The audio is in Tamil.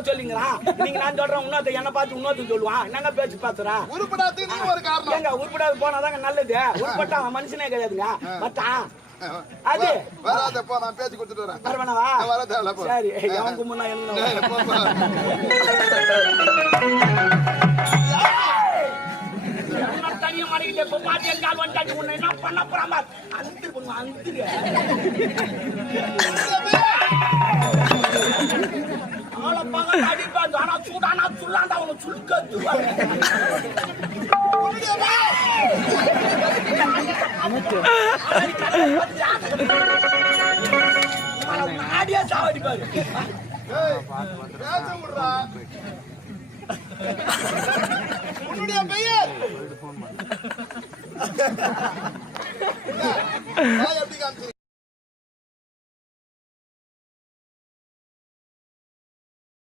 தான் சொல்லிங்கிறான். நீங்க நான் சொல்றேன் இன்னொருத்த என்ன பார்த்து இன்னொருத்த சொல்லுவான். என்னங்க பேச்சு பேசுறா? உருப்படாதே ஒரு காரணம். ஏங்க உருப்படாது போனாதாங்க நல்லது. உருப்பட்டா அவன் மனுஷனே கிடையாதுங்க. மச்சான் அது வராத போ, நான் பேச்சு கொடுத்துட்டு வரேன். வரவேணவா? வரதே இல்ல போ. சரி அவன் கும்புனா என்ன தனியா மாறிக்கிட்டே இப்போ பாட்டி எங்கால் வந்துட்டாச்சு. உன்னை என்ன பண்ண போறாம அழுத்து பண்ணுவான். அழுத்துங்க ஆளப்பாங்க அடிப்பாங்க. ஆனா சூடானா சுள்ளாண்டா அவனை சுழுக்க ஆடியா சாவடிப்பாரு. உன்னுடைய பெயர் எப்படி காமிச்சு